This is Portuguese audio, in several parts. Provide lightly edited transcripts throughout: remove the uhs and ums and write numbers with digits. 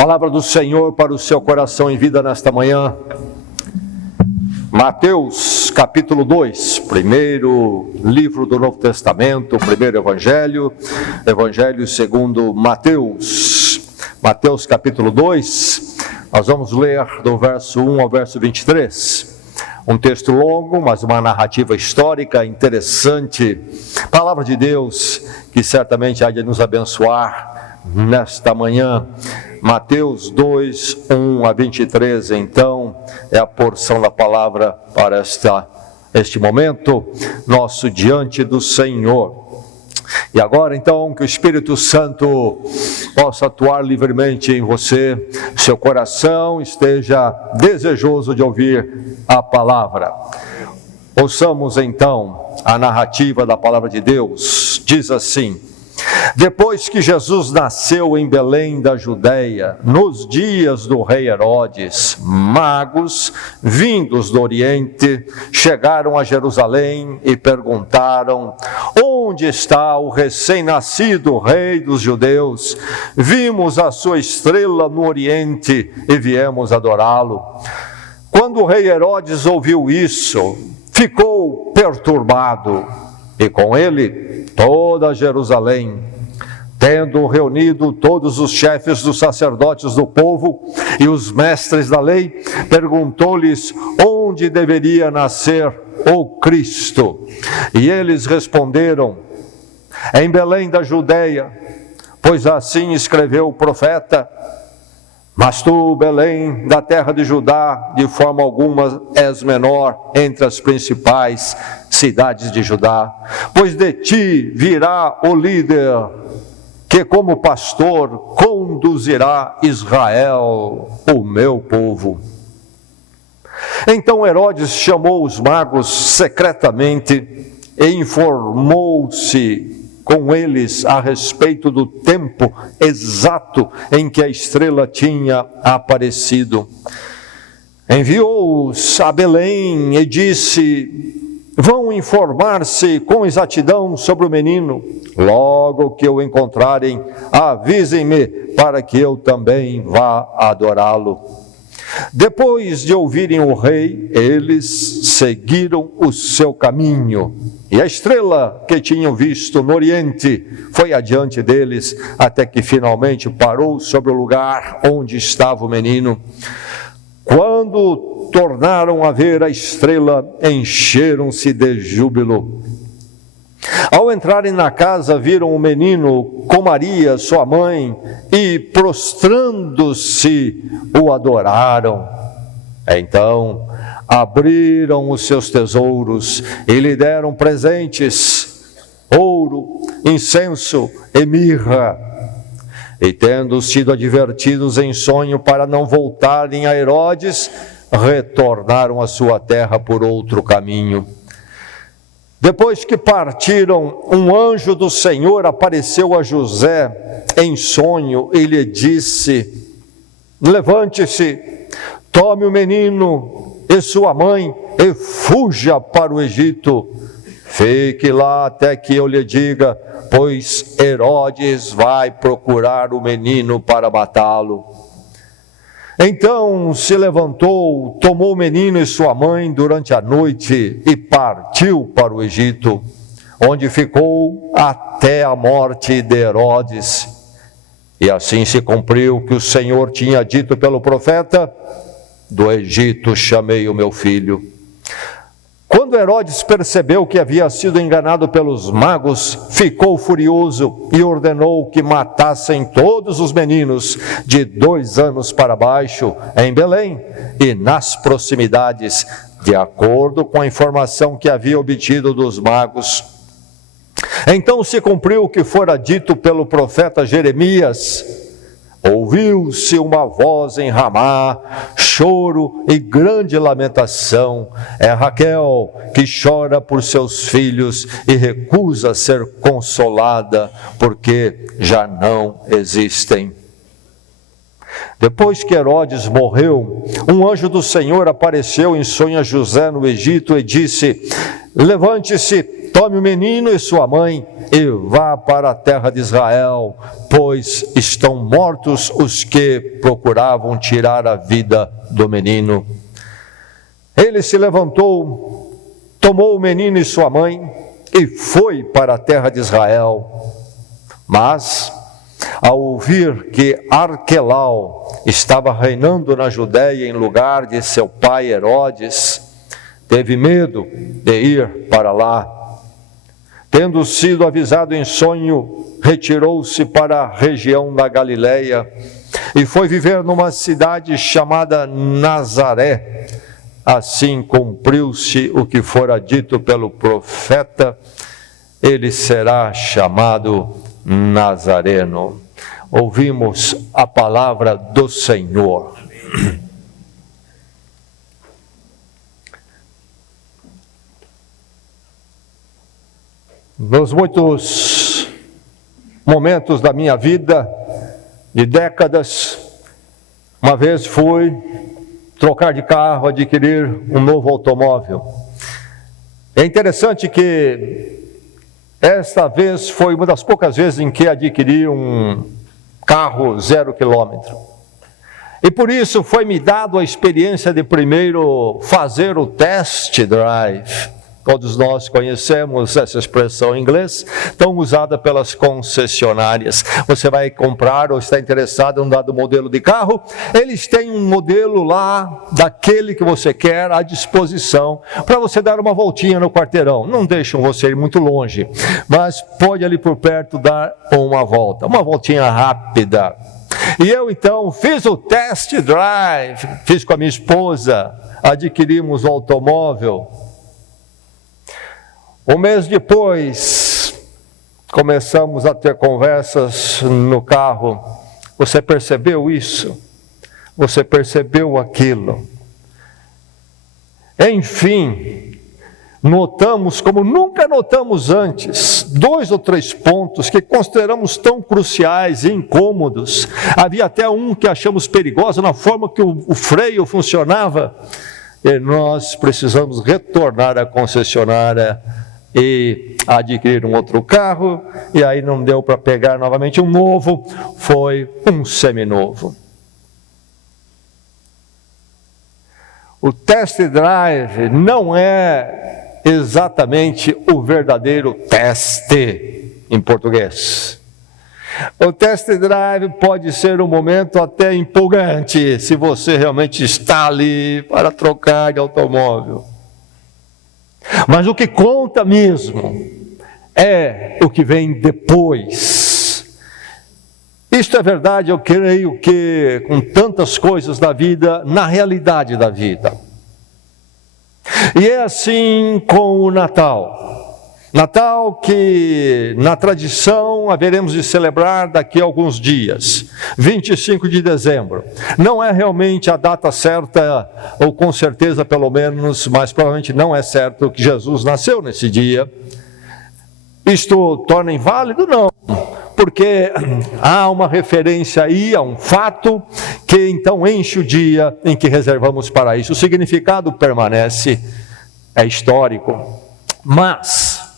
Palavra do Senhor para o seu coração em vida nesta manhã. Mateus capítulo 2, primeiro livro do Novo Testamento, primeiro Evangelho segundo Mateus. Mateus capítulo 2, nós vamos ler do verso 1 ao verso 23. Um texto longo, mas uma narrativa histórica interessante. Palavra de Deus que certamente há de nos abençoar nesta manhã. Mateus 2, 1 a 23, então, é a porção da palavra para este momento, nosso diante do Senhor. E agora, então, que o Espírito Santo possa atuar livremente em você, seu coração esteja desejoso de ouvir a palavra. Ouçamos, então, a narrativa da palavra de Deus. Diz assim: depois que Jesus nasceu em Belém da Judeia, nos dias do rei Herodes, magos, vindos do Oriente, chegaram a Jerusalém e perguntaram: onde está o recém-nascido rei dos judeus? Vimos a sua estrela no Oriente e viemos adorá-lo. Quando o rei Herodes ouviu isso, ficou perturbado, e com ele toda Jerusalém. Tendo reunido todos os chefes dos sacerdotes do povo e os mestres da lei, perguntou-lhes onde deveria nascer o Cristo. E eles responderam: em Belém da Judeia, pois assim escreveu o profeta: mas tu, Belém, da terra de Judá, de forma alguma és menor entre as principais cidades de Judá, pois de ti virá o líder que como pastor conduzirá Israel, o meu povo. Então Herodes chamou os magos secretamente e informou-se com eles a respeito do tempo exato em que a estrela tinha aparecido. Enviou-os a Belém e disse: vão informar-se com exatidão sobre o menino. Logo que o encontrarem, avisem-me para que eu também vá adorá-lo. Depois de ouvirem o rei, eles seguiram o seu caminho. E a estrela que tinham visto no Oriente foi adiante deles, até que finalmente parou sobre o lugar onde estava o menino. Quando tornaram a ver a estrela, encheram-se de júbilo. Ao entrarem na casa, viram o menino com Maria, sua mãe, e prostrando-se, o adoraram. Então, abriram os seus tesouros e lhe deram presentes: ouro, incenso e mirra. E tendo sido advertidos em sonho para não voltarem a Herodes, retornaram à sua terra por outro caminho. Depois que partiram, um anjo do Senhor apareceu a José em sonho e lhe disse: levante-se, tome o menino e sua mãe e fuja para o Egito. Fique lá até que eu lhe diga, pois Herodes vai procurar o menino para matá-lo. Então se levantou, tomou o menino e sua mãe durante a noite e partiu para o Egito, onde ficou até a morte de Herodes. E assim se cumpriu o que o Senhor tinha dito pelo profeta: do Egito chamei o meu filho. Quando Herodes percebeu que havia sido enganado pelos magos, ficou furioso e ordenou que matassem todos os meninos de 2 anos para baixo em Belém e nas proximidades, de acordo com a informação que havia obtido dos magos. Então se cumpriu o que fora dito pelo profeta Jeremias: ouviu-se uma voz em Ramá, choro e grande lamentação. É Raquel que chora por seus filhos e recusa ser consolada, porque já não existem. Depois que Herodes morreu, um anjo do Senhor apareceu em sonho a José no Egito e disse: levante-se, tome o menino e sua mãe e vá para a terra de Israel, pois estão mortos os que procuravam tirar a vida do menino. Ele se levantou, tomou o menino e sua mãe e foi para a terra de Israel. Mas, ao ouvir que Arquelau estava reinando na Judéia em lugar de seu pai Herodes, teve medo de ir para lá. Tendo sido avisado em sonho, retirou-se para a região da Galileia e foi viver numa cidade chamada Nazaré. Assim cumpriu-se o que fora dito pelo profeta: ele será chamado Nazareno. Ouvimos a palavra do Senhor. Nos muitos momentos da minha vida, de décadas, uma vez fui trocar de carro, adquirir um novo automóvel. É interessante que esta vez foi uma das poucas vezes em que adquiri um carro 0 quilômetro. E por isso foi me dado a experiência de primeiro fazer o test drive. Todos nós conhecemos essa expressão em inglês, tão usada pelas concessionárias. Você vai comprar ou está interessado em um dado modelo de carro, eles têm um modelo lá, daquele que você quer, à disposição, para você dar uma voltinha no quarteirão. Não deixam você ir muito longe, mas pode ali por perto dar uma volta, uma voltinha rápida. E eu então fiz o test drive, fiz com a minha esposa, adquirimos o automóvel. Um mês depois, começamos a ter conversas no carro. Você percebeu isso? Você percebeu aquilo? Enfim, notamos como nunca notamos antes, 2 ou 3 pontos que consideramos tão cruciais e incômodos. Havia até um que achamos perigoso na forma que o freio funcionava. E nós precisamos retornar à concessionária e adquirir um outro carro, e aí não deu para pegar novamente um novo, foi um seminovo. O test drive não é exatamente o verdadeiro teste em português. O test drive pode ser um momento até empolgante, se você realmente está ali para trocar de automóvel. Mas o que conta mesmo é o que vem depois. Isto é verdade, eu creio que com tantas coisas da vida, na realidade da vida. E é assim com o Natal. Natal que na tradição haveremos de celebrar daqui a alguns dias, 25 de dezembro. Não é realmente a data certa, ou com certeza pelo menos, mas provavelmente não é certo que Jesus nasceu nesse dia. Isto torna inválido? Não, porque há uma referência aí a um fato que então enche o dia em que reservamos para isso. O significado permanece, é histórico, mas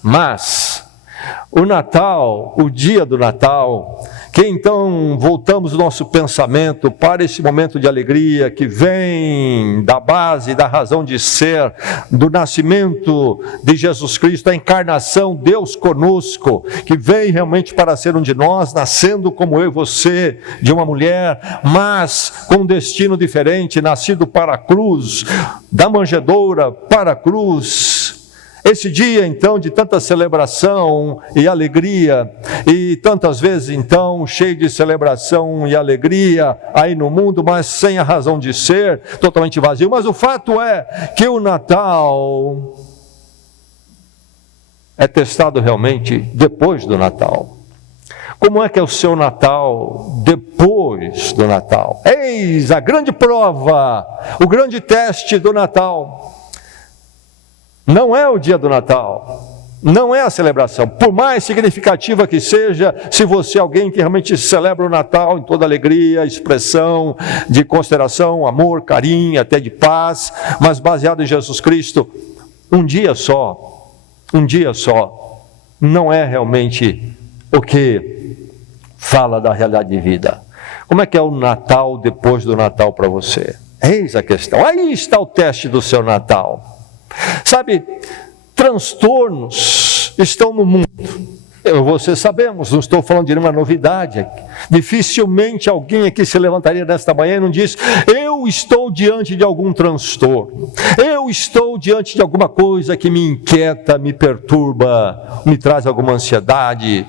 o Natal, o dia do Natal, que então voltamos o nosso pensamento para esse momento de alegria que vem da base, da razão de ser, do nascimento de Jesus Cristo, a encarnação, Deus conosco, que vem realmente para ser um de nós, nascendo como eu e você, de uma mulher, mas com um destino diferente, nascido para a cruz, da manjedoura para a cruz. Esse dia, então, de tanta celebração e alegria, e tantas vezes, então, cheio de celebração e alegria aí no mundo, mas sem a razão de ser, totalmente vazio. Mas o fato é que o Natal é testado realmente depois do Natal. Como é que é o seu Natal depois do Natal? Eis a grande prova, o grande teste do Natal. Não é o dia do Natal, não é a celebração, por mais significativa que seja, se você é alguém que realmente celebra o Natal em toda alegria, expressão de consideração, amor, carinho, até de paz, mas baseado em Jesus Cristo, um dia só, um dia só, não é realmente o que fala da realidade de vida. Como é que é o Natal depois do Natal para você? Eis a questão. Aí está o teste do seu Natal. Sabe, transtornos estão no mundo. Eu e você sabemos, não estou falando de nenhuma novidade aqui. Dificilmente alguém aqui se levantaria nesta manhã e não diz: eu estou diante de algum transtorno, eu estou diante de alguma coisa que me inquieta, me perturba, me traz alguma ansiedade.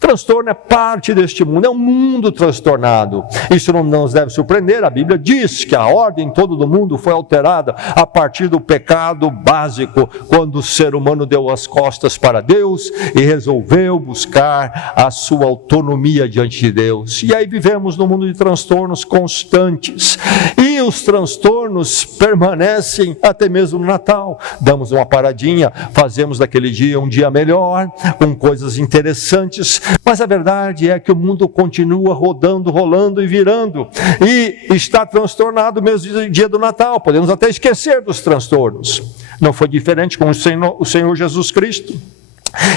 Transtorno é parte deste mundo, é um mundo transtornado. Isso não nos deve surpreender. A Bíblia diz que a ordem toda do mundo foi alterada a partir do pecado básico, quando o ser humano deu as costas para Deus e resolveu buscar a sua autonomia diante de Deus. E aí vivemos num mundo de transtornos constantes. E os transtornos permanecem até mesmo no Natal. Damos uma paradinha, fazemos daquele dia um dia melhor, com coisas interessantes. Mas a verdade é que o mundo continua rodando, rolando e virando, e está transtornado mesmo no dia do Natal. Podemos até esquecer dos transtornos. Não foi diferente com o Senhor Jesus Cristo,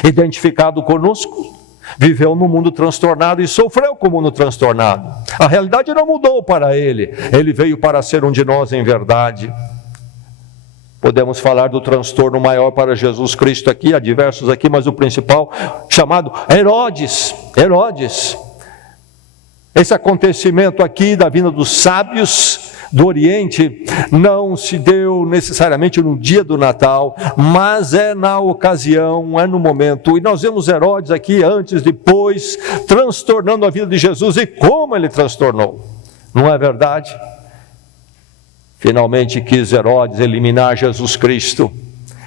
identificado conosco, viveu no mundo transtornado e sofreu com o mundo transtornado. A realidade não mudou para ele, ele veio para ser um de nós em verdade. Podemos falar do transtorno maior para Jesus Cristo aqui, há diversos aqui, mas o principal, chamado Herodes. Esse acontecimento aqui da vinda dos sábios do Oriente não se deu necessariamente no dia do Natal, mas é na ocasião, é no momento. E nós vemos Herodes aqui antes, depois, transtornando a vida de Jesus. E como ele transtornou, não é verdade? Finalmente quis Herodes eliminar Jesus Cristo,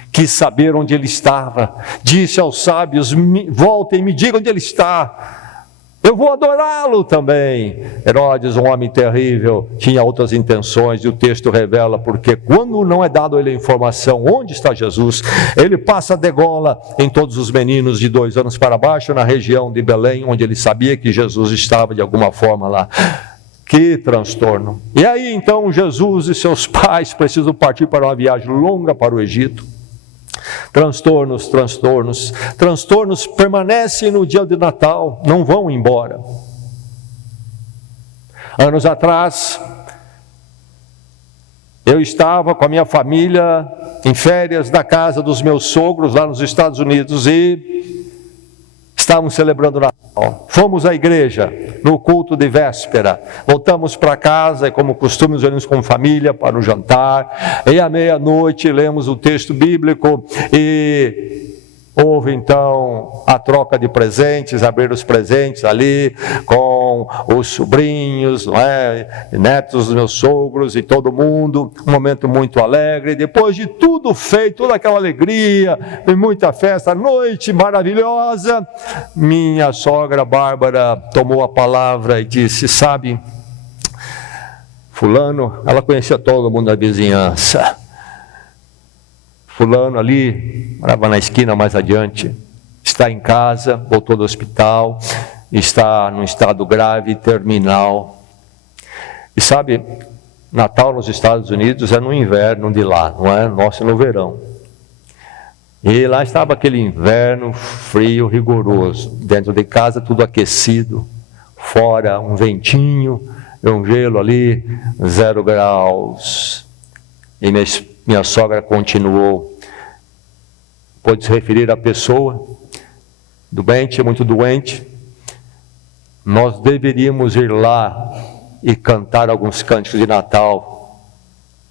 quis saber onde ele estava, disse aos sábios: voltem e me digam onde ele está, eu vou adorá-lo também. Herodes, um homem terrível, tinha outras intenções, e o texto revela porque quando não é dado a ele a informação onde está Jesus, ele passa a degola em todos os meninos de 2 anos para baixo, na região de Belém, onde ele sabia que Jesus estava de alguma forma lá. Que transtorno! E aí então Jesus e seus pais precisam partir para uma viagem longa para o Egito. Transtornos permanecem no dia de Natal, não vão embora. Anos atrás, eu estava com a minha família em férias na casa dos meus sogros lá nos Estados Unidos e estávamos celebrando o Natal. Fomos à igreja no culto de véspera, voltamos para casa e, como costume, nos reunimos com família para o jantar, e à meia-noite lemos o texto bíblico e houve então a troca de presentes, abrir os presentes ali com os sobrinhos, não é? Netos dos meus sogros e todo mundo, um momento muito alegre. Depois de tudo feito, toda aquela alegria e muita festa, noite maravilhosa, minha sogra Bárbara tomou a palavra e disse: sabe, fulano, ela conhecia todo mundo da vizinhança, fulano ali, morava na esquina mais adiante, está em casa, voltou do hospital, está num estado grave e terminal. E sabe, Natal nos Estados Unidos é no inverno de lá, não é? Nosso é no verão. E lá estava aquele inverno frio, rigoroso. Dentro de casa tudo aquecido, fora um ventinho, um gelo ali, 0 graus. E minha sogra continuou. Pode se referir à pessoa doente, muito doente. Nós deveríamos ir lá e cantar alguns cânticos de Natal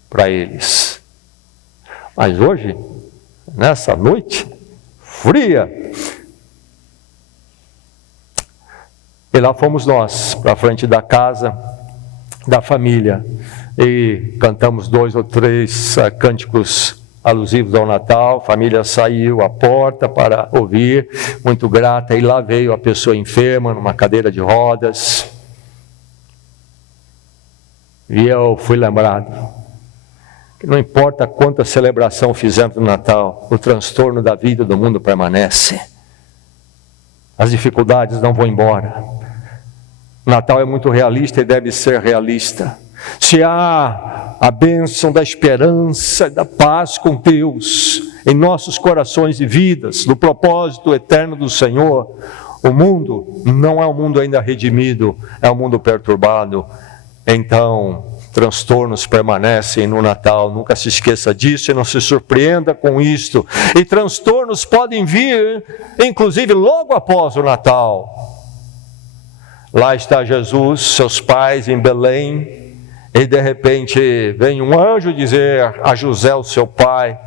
para eles. Mas hoje, nessa noite fria, e lá fomos nós, para frente da casa da família, e cantamos 2 ou 3 cânticos alusivos ao Natal. A família saiu à porta para ouvir, muito grata, e lá veio a pessoa enferma, numa cadeira de rodas, e eu fui lembrado que não importa quanta celebração fizemos no Natal, o transtorno da vida do mundo permanece, as dificuldades não vão embora. O Natal é muito realista e deve ser realista. Se há a bênção da esperança, da paz com Deus, em nossos corações e vidas, no propósito eterno do Senhor, o mundo não é um mundo ainda redimido, é um mundo perturbado. Então, transtornos permanecem no Natal, nunca se esqueça disso e não se surpreenda com isto. E transtornos podem vir, inclusive, logo após o Natal. Lá está Jesus, seus pais em Belém, e de repente vem um anjo dizer a José, o seu pai: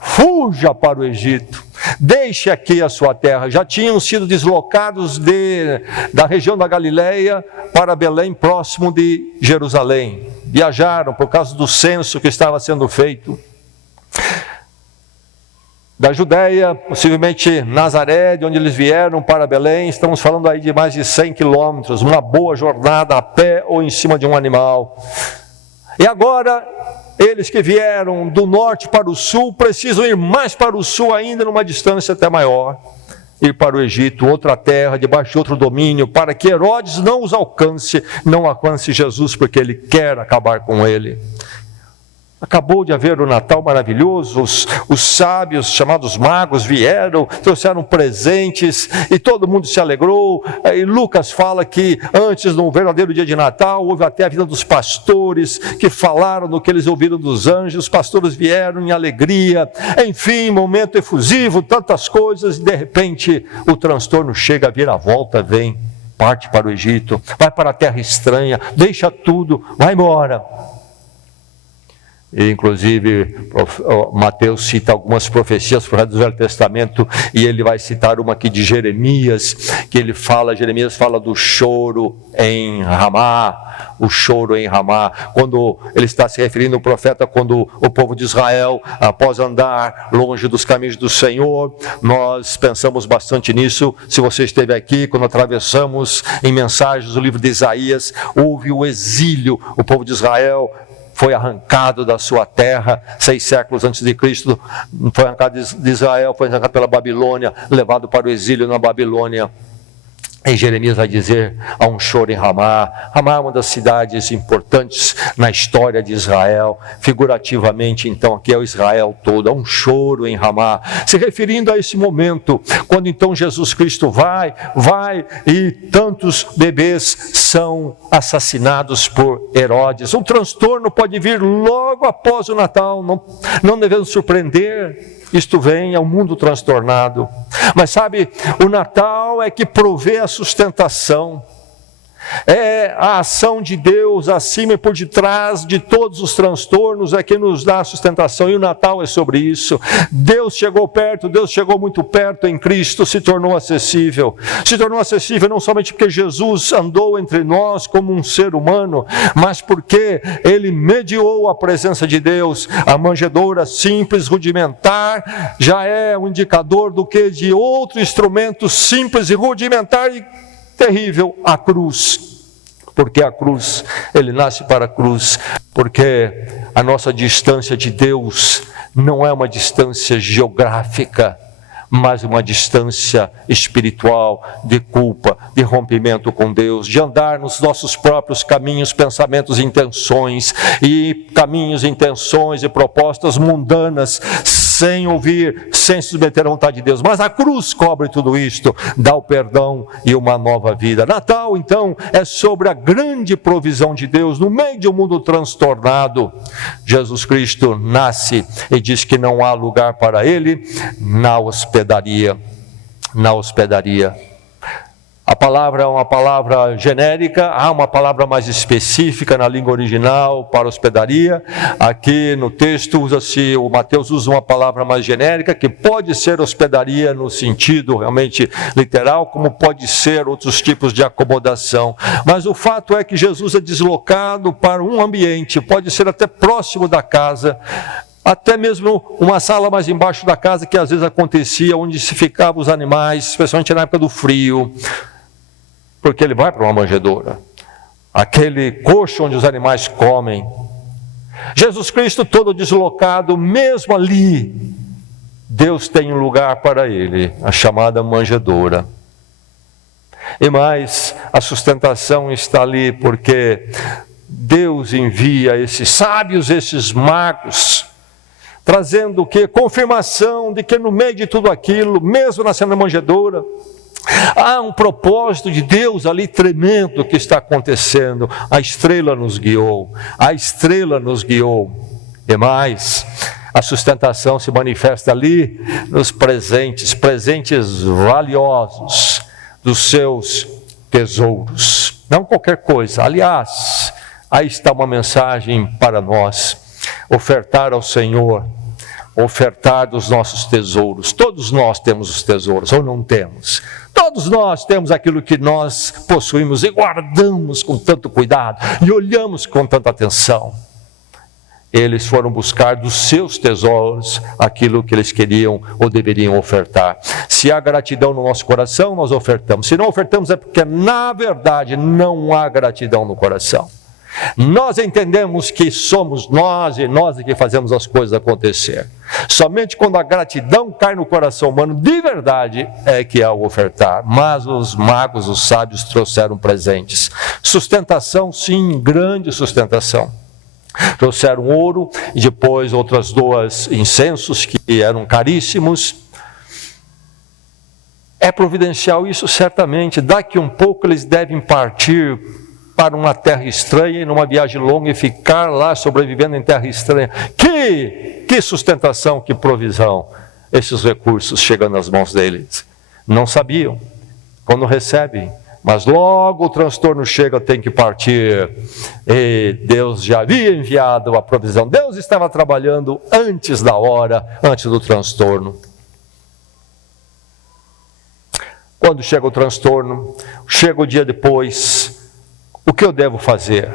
fuja para o Egito, deixe aqui a sua terra. Já tinham sido deslocados da região da Galileia para Belém, próximo de Jerusalém. Viajaram por causa do censo que estava sendo feito. Da Judéia, possivelmente Nazaré, de onde eles vieram para Belém, estamos falando aí de mais de 100 quilômetros, uma boa jornada a pé ou em cima de um animal. E agora, eles que vieram do norte para o sul, precisam ir mais para o sul ainda, numa distância até maior. Ir para o Egito, outra terra, debaixo de outro domínio, para que Herodes não os alcance, não alcance Jesus, porque ele quer acabar com ele. Acabou de haver o Natal maravilhoso, os sábios, chamados magos, vieram, trouxeram presentes, e todo mundo se alegrou. E Lucas fala que antes do verdadeiro dia de Natal, houve até a vida dos pastores, que falaram do que eles ouviram dos anjos. Os pastores vieram em alegria, enfim, momento efusivo, tantas coisas, e de repente o transtorno chega, a vira-volta, vem, parte para o Egito, vai para a terra estranha, deixa tudo, vai embora. E, inclusive, Mateus cita algumas profecias do Velho Testamento, e ele vai citar uma aqui de Jeremias, que Jeremias fala do choro em Ramá, o choro em Ramá, quando ele está se referindo ao profeta, quando o povo de Israel, após andar longe dos caminhos do Senhor. Nós pensamos bastante nisso. Se você esteve aqui, quando atravessamos em mensagens o livro de Isaías, houve o exílio, o povo de Israel foi arrancado da sua terra, 6 séculos antes de Cristo, foi arrancado de Israel, foi arrancado pela Babilônia, levado para o exílio na Babilônia. E Jeremias vai dizer, há um choro em Ramá. Ramá é uma das cidades importantes na história de Israel, figurativamente, então, aqui é o Israel todo, há um choro em Ramá, se referindo a esse momento, quando então Jesus Cristo vai, e tantos bebês são assassinados por Herodes. Um transtorno pode vir logo após o Natal, não devemos surpreender. Isto vem ao mundo transtornado. Mas sabe, o Natal é que provê a sustentação. É a ação de Deus acima e por detrás de todos os transtornos é que nos dá a sustentação, e o Natal é sobre isso. Deus chegou perto, Deus chegou muito perto em Cristo, se tornou acessível não somente porque Jesus andou entre nós como um ser humano, mas porque Ele mediou a presença de Deus. A manjedoura simples, rudimentar, já é um indicador do que de outro instrumento simples e rudimentar e terrível, a cruz. Porque a cruz, Ele nasce para a cruz, porque a nossa distância de Deus não é uma distância geográfica, mas uma distância espiritual, de culpa, de rompimento com Deus, de andar nos nossos próprios caminhos, pensamentos, intenções, e propostas mundanas, sem ouvir, sem se submeter à vontade de Deus. Mas a cruz cobre tudo isto, dá o perdão e uma nova vida. Natal, então, é sobre a grande provisão de Deus no meio de um mundo transtornado. Jesus Cristo nasce e diz que não há lugar para Ele na hospedaria. A palavra é uma palavra genérica, há uma palavra mais específica na língua original para hospedaria. Aqui no texto o Mateus usa uma palavra mais genérica, que pode ser hospedaria no sentido realmente literal, como pode ser outros tipos de acomodação. Mas o fato é que Jesus é deslocado para um ambiente, pode ser até próximo da casa, até mesmo uma sala mais embaixo da casa, que às vezes acontecia, onde se ficavam os animais, especialmente na época do frio, porque ele vai para uma manjedoura, aquele coxo onde os animais comem. Jesus Cristo todo deslocado, mesmo ali, Deus tem um lugar para ele, a chamada manjedoura. E mais, a sustentação está ali, porque Deus envia esses sábios, esses magos, trazendo o quê? Confirmação de que no meio de tudo aquilo, mesmo na cena da manjedoura, há um propósito de Deus ali tremendo que está acontecendo. A estrela nos guiou, a estrela nos guiou. E mais, a sustentação se manifesta ali nos presentes, presentes valiosos dos seus tesouros. Não qualquer coisa. Aliás, aí está uma mensagem para nós: ofertar ao Senhor, ofertar dos nossos tesouros. Todos nós temos os tesouros, ou não temos? Todos nós temos aquilo que nós possuímos e guardamos com tanto cuidado e olhamos com tanta atenção. Eles foram buscar dos seus tesouros aquilo que eles queriam ou deveriam ofertar. Se há gratidão no nosso coração, nós ofertamos. Se não ofertamos é porque, na verdade, não há gratidão no coração. Nós entendemos que somos nós e nós é que fazemos as coisas acontecer. Somente quando a gratidão cai no coração humano, de verdade, é que há o ofertar. Mas os magos, os sábios, trouxeram presentes. Sustentação, sim, grande sustentação. Trouxeram ouro e depois outras 2 incensos que eram caríssimos. É providencial isso, certamente. Daqui um pouco eles devem partir para uma terra estranha e numa viagem longa e ficar lá sobrevivendo em terra estranha. Que sustentação, que provisão! Esses recursos chegando nas mãos deles. Não sabiam quando recebem, mas logo o transtorno chega, tem que partir. E Deus já havia enviado a provisão. Deus estava trabalhando antes da hora, antes do transtorno. Quando chega o transtorno, chega o dia depois, o que eu devo fazer?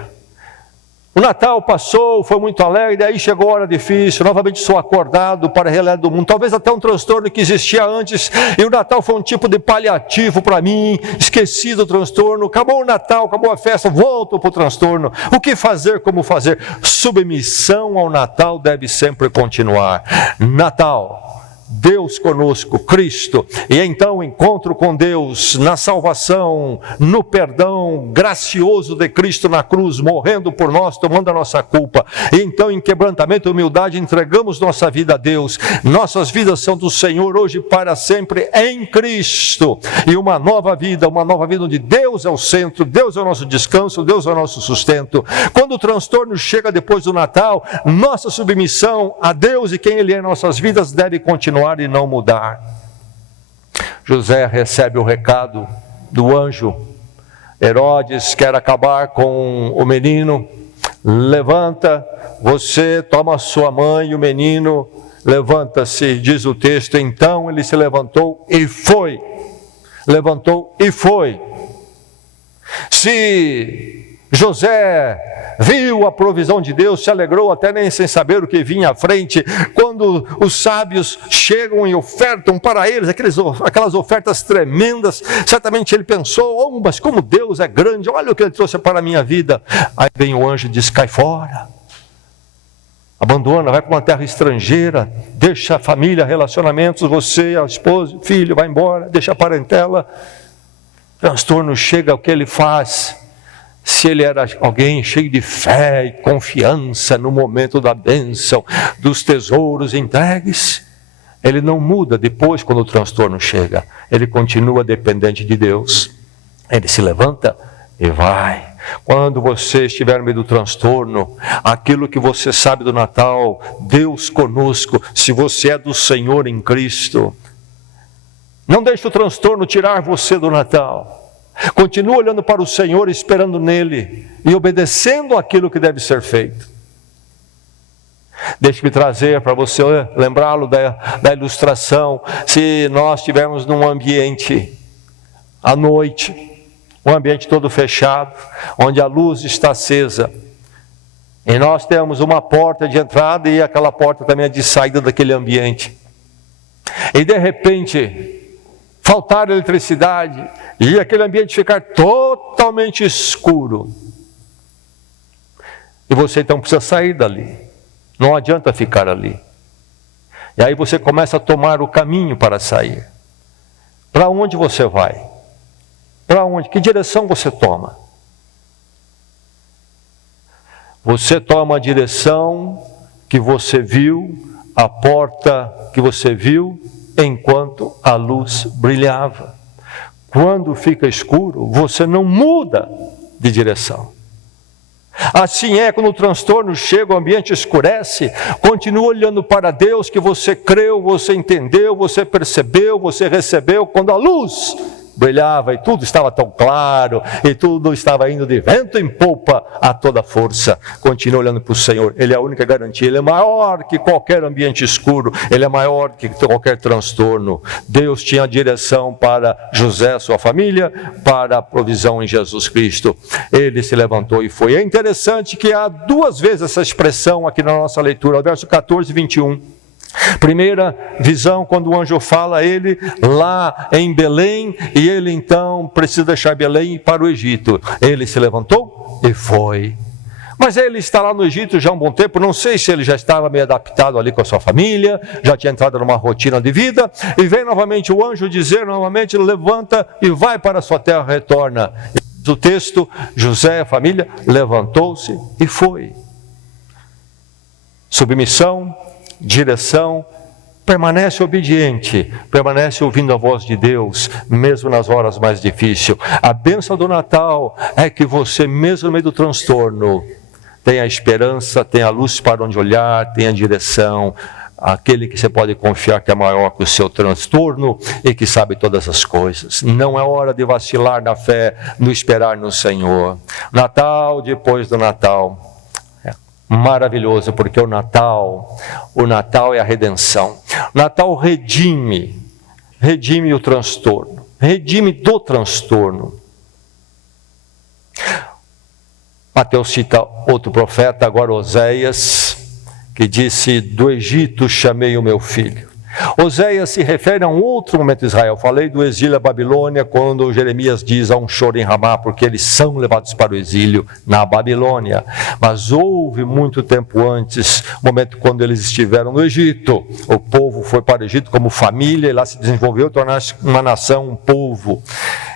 O Natal passou, foi muito alegre, daí chegou a hora difícil, novamente sou acordado para a realidade do mundo, talvez até um transtorno que existia antes, e o Natal foi um tipo de paliativo para mim, esqueci do transtorno, acabou o Natal, acabou a festa, volto para o transtorno. O que fazer, como fazer? Submissão ao Natal deve sempre continuar. Natal, Deus conosco, Cristo, e então encontro com Deus na salvação, no perdão gracioso de Cristo na cruz, morrendo por nós, tomando a nossa culpa, e então em quebrantamento e humildade entregamos nossa vida a Deus. Nossas vidas são do Senhor hoje e para sempre em Cristo, e uma nova vida onde Deus é o centro, Deus é o nosso descanso, Deus é o nosso sustento. Quando o transtorno chega depois do Natal, nossa submissão a Deus e quem Ele é em nossas vidas deve continuar e não mudar. José recebe o recado do anjo. Herodes quer acabar com o menino. Levanta, você toma sua mãe e o menino levanta-se, diz o texto. Então ele se levantou e foi. Levantou e foi. Se José viu a provisão de Deus, se alegrou até nem sem saber o que vinha à frente. Quando os sábios chegam e ofertam para eles aquelas ofertas tremendas, certamente ele pensou: oh, mas como Deus é grande, olha o que ele trouxe para a minha vida. Aí vem o anjo e diz: cai fora, abandona, vai para uma terra estrangeira, deixa a família, relacionamentos, você, a esposa, o filho, vai embora, deixa a parentela. Transtorno chega, o que ele faz? Se ele era alguém cheio de fé e confiança no momento da bênção, dos tesouros entregues, ele não muda depois quando o transtorno chega. Ele continua dependente de Deus. Ele se levanta e vai. Quando você estiver no meio do transtorno, aquilo que você sabe do Natal, Deus conosco, se você é do Senhor em Cristo, não deixe o transtorno tirar você do Natal. Continua olhando para o Senhor, esperando nele e obedecendo aquilo que deve ser feito. Deixe-me trazer para você lembrá-lo da ilustração. Se nós estivermos num ambiente à noite, um ambiente todo fechado, onde a luz está acesa, e nós temos uma porta de entrada e aquela porta também é de saída daquele ambiente, e de repente faltar eletricidade e aquele ambiente ficar totalmente escuro, e você então precisa sair dali, não adianta ficar ali. E aí você começa a tomar o caminho para sair. Para onde você vai? Para onde? Que direção você toma? Você toma a direção que você viu a porta que você viu enquanto a luz brilhava. Quando fica escuro, você não muda de direção. Assim é quando o transtorno chega, o ambiente escurece, continua olhando para Deus que você creu, você entendeu, você percebeu, você recebeu, quando a luz brilhava e tudo estava tão claro, e tudo estava indo de vento em popa a toda força. Continua olhando para o Senhor, Ele é a única garantia, Ele é maior que qualquer ambiente escuro, Ele é maior que qualquer transtorno. Deus tinha direção para José, sua família, para a provisão em Jesus Cristo. Ele se levantou e foi. É interessante que há duas vezes essa expressão aqui na nossa leitura, verso 14 e 21. Primeira visão, quando o anjo fala a ele lá em Belém, e ele então precisa deixar Belém e ir para o Egito. Ele se levantou e foi. Mas ele está lá no Egito já há um bom tempo, não sei se ele já estava meio adaptado ali com a sua família, já tinha entrado numa rotina de vida, e vem novamente o anjo dizer, novamente, levanta e vai para a sua terra, retorna. Do texto, José, a família, levantou-se e foi. Submissão, direção, permanece obediente, permanece ouvindo a voz de Deus, mesmo nas horas mais difíceis. A bênção do Natal é que você, mesmo no meio do transtorno, tem a esperança, tem a luz para onde olhar, tem a direção, aquele que você pode confiar que é maior que o seu transtorno e que sabe todas as coisas. Não é hora de vacilar na fé, no esperar no Senhor. Natal depois do Natal. Maravilhoso, porque o Natal é a redenção. O Natal redime o transtorno, redime do transtorno. Mateus cita outro profeta, agora Oséias, que disse, do Egito chamei o meu filho. Oséias se refere a um outro momento de Israel. Falei do exílio à Babilônia, quando Jeremias diz, há um choro em Ramá, porque eles são levados para o exílio na Babilônia. Mas houve muito tempo antes, o momento quando eles estiveram no Egito. O povo foi para o Egito como família, e lá se desenvolveu, tornar-se uma nação, um povo.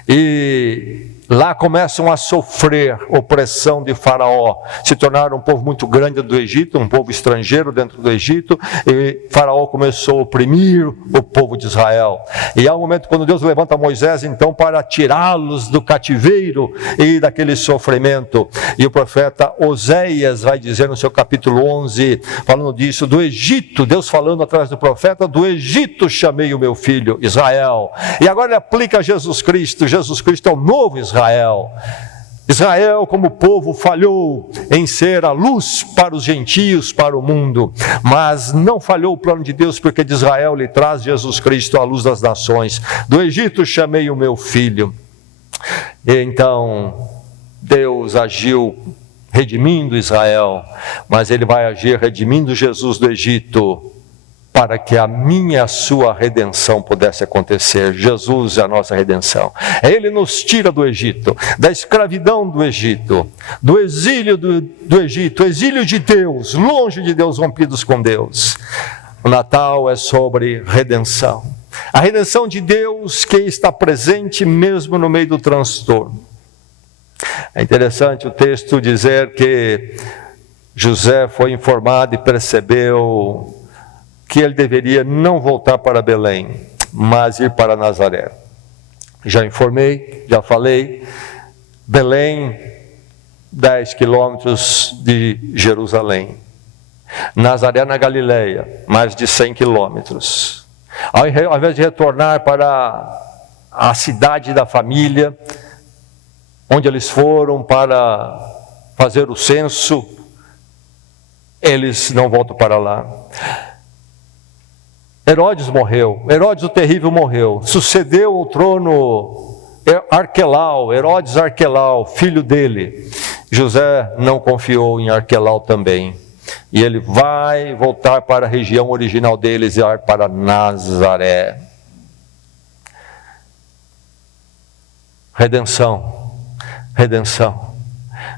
E lá começam a sofrer opressão de Faraó, se tornaram um povo muito grande do Egito, um povo estrangeiro dentro do Egito, e Faraó começou a oprimir o povo de Israel. E há um momento quando Deus levanta Moisés então para tirá-los do cativeiro e daquele sofrimento. E o profeta Oséias vai dizer no seu capítulo 11, falando disso, do Egito, Deus falando através do profeta, do Egito chamei o meu filho, Israel. E agora ele aplica a Jesus Cristo é o novo Israel. Israel, como povo, falhou em ser a luz para os gentios, para o mundo, mas não falhou o plano de Deus, porque de Israel lhe traz Jesus Cristo, a luz das nações. Do Egito chamei o meu filho. E então Deus agiu redimindo Israel, mas Ele vai agir redimindo Jesus do Egito, para que a minha e a sua redenção pudesse acontecer. Jesus é a nossa redenção. Ele nos tira do Egito, da escravidão do Egito, do exílio do Egito, exílio de Deus, longe de Deus, rompidos com Deus. O Natal é sobre redenção. A redenção de Deus que está presente mesmo no meio do transtorno. É interessante o texto dizer que José foi informado e percebeu que ele deveria não voltar para Belém, mas ir para Nazaré. Já informei, já falei, Belém, 10 quilômetros de Jerusalém. Nazaré na Galileia, mais de 100 quilômetros. Ao invés de retornar para a cidade da família, onde eles foram para fazer o censo, eles não voltam para lá. Herodes morreu, Herodes o terrível morreu, sucedeu ao trono Arquelau, Herodes Arquelau, filho dele. José não confiou em Arquelau também, e ele vai voltar para a região original deles e ir para Nazaré. Redenção, redenção.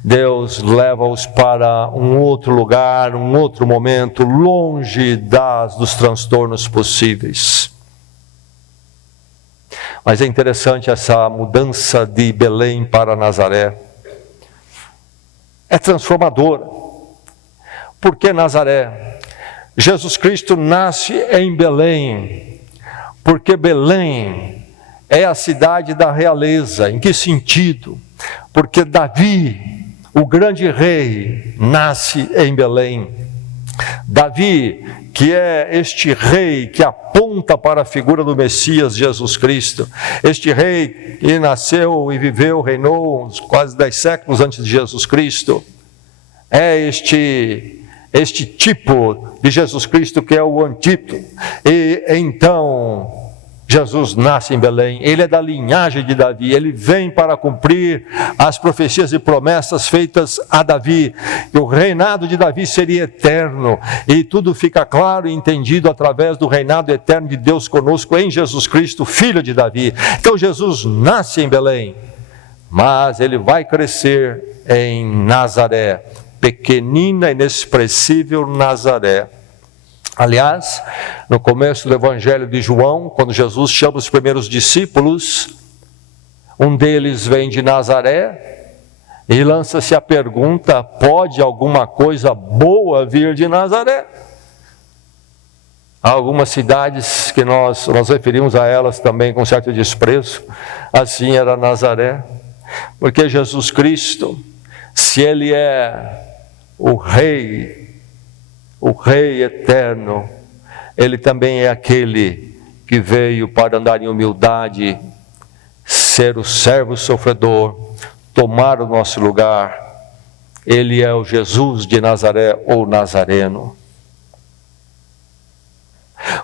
Deus leva-os para um outro lugar, um outro momento, longe dos transtornos possíveis. Mas é interessante essa mudança de Belém para Nazaré. É transformadora. Por que Nazaré? Jesus Cristo nasce em Belém, porque Belém é a cidade da realeza. Em que sentido? Porque Davi, o grande rei, nasce em Belém. Davi, que é este rei que aponta para a figura do Messias Jesus Cristo, este rei que nasceu e viveu, reinou quase 10 séculos antes de Jesus Cristo, é este tipo de Jesus Cristo que é o antídoto. E então Jesus nasce em Belém, ele é da linhagem de Davi, ele vem para cumprir as profecias e promessas feitas a Davi. E o reinado de Davi seria eterno, e tudo fica claro e entendido através do reinado eterno de Deus conosco em Jesus Cristo, filho de Davi. Então Jesus nasce em Belém, mas ele vai crescer em Nazaré, pequenina, inexpressível Nazaré. Aliás, no começo do Evangelho de João, quando Jesus chama os primeiros discípulos, um deles vem de Nazaré e lança-se a pergunta: pode alguma coisa boa vir de Nazaré? Há algumas cidades que nós referimos a elas também com certo desprezo, assim era Nazaré, porque Jesus Cristo, se Ele é o Rei eterno, Ele também é aquele que veio para andar em humildade, ser o servo sofredor, tomar o nosso lugar. Ele é o Jesus de Nazaré, ou Nazareno.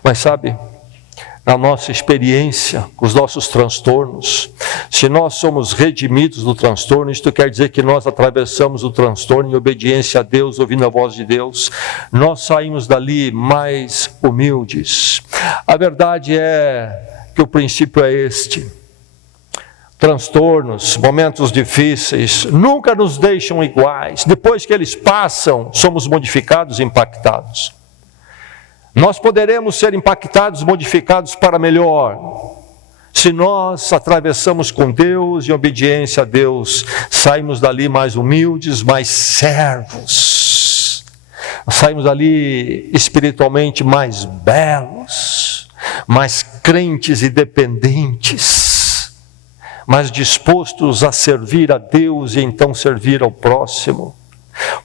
Mas sabe, na nossa experiência, com os nossos transtornos, se nós somos redimidos do transtorno, isto quer dizer que nós atravessamos o transtorno em obediência a Deus, ouvindo a voz de Deus, nós saímos dali mais humildes. A verdade é que o princípio é este: transtornos, momentos difíceis, nunca nos deixam iguais. Depois que eles passam, somos modificados e impactados. Nós poderemos ser impactados, modificados para melhor, se nós atravessamos com Deus, em obediência a Deus, saímos dali mais humildes, mais servos, saímos dali espiritualmente mais belos, mais crentes e dependentes, mais dispostos a servir a Deus e então servir ao próximo.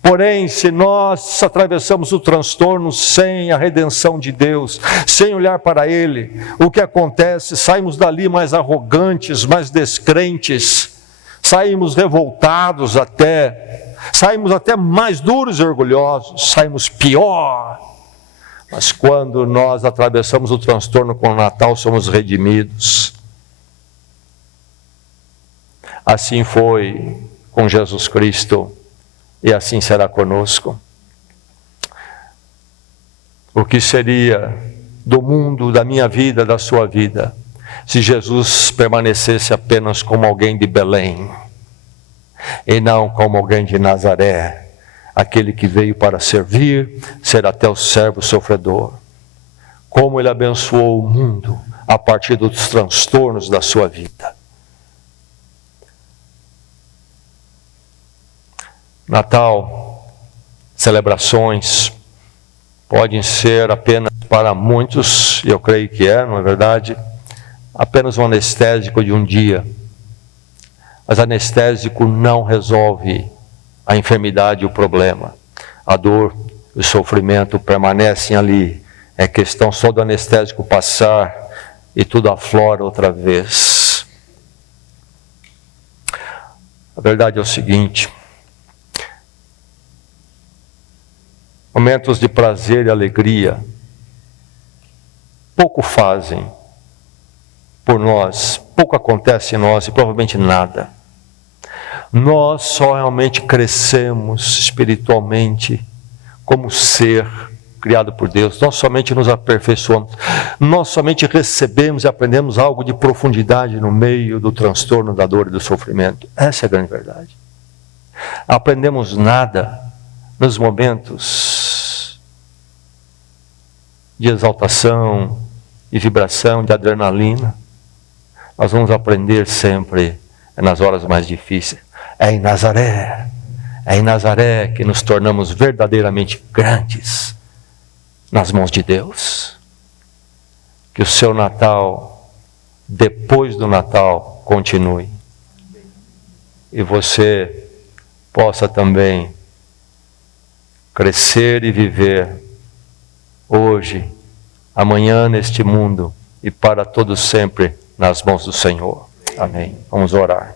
Porém, se nós atravessamos o transtorno sem a redenção de Deus, sem olhar para Ele, o que acontece? Saímos dali mais arrogantes, mais descrentes, saímos revoltados saímos até mais duros e orgulhosos, saímos pior. Mas quando nós atravessamos o transtorno com o Natal, somos redimidos. Assim foi com Jesus Cristo. E assim será conosco. O que seria do mundo, da minha vida, da sua vida, se Jesus permanecesse apenas como alguém de Belém, e não como alguém de Nazaré, aquele que veio para servir, ser até o servo sofredor. Como Ele abençoou o mundo a partir dos transtornos da sua vida. Natal, celebrações, podem ser apenas para muitos, e eu creio que não é verdade, apenas um anestésico de um dia. Mas anestésico não resolve a enfermidade e o problema. A dor e o sofrimento permanecem ali. É questão só do anestésico passar e tudo aflora outra vez. A verdade é o seguinte: momentos de prazer e alegria pouco fazem por nós, pouco acontece em nós e provavelmente nada. Nós só realmente crescemos espiritualmente como ser criado por Deus, nós somente nos aperfeiçoamos, nós somente recebemos e aprendemos algo de profundidade no meio do transtorno, da dor e do sofrimento. Essa é a grande verdade. Aprendemos nada nos momentos de exaltação, de vibração, de adrenalina. Nós vamos aprender sempre nas horas mais difíceis. É em Nazaré que nos tornamos verdadeiramente grandes nas mãos de Deus. Que o seu Natal, depois do Natal, continue. E você possa também crescer e viver hoje, amanhã neste mundo e para todos sempre nas mãos do Senhor. Amém. Vamos orar.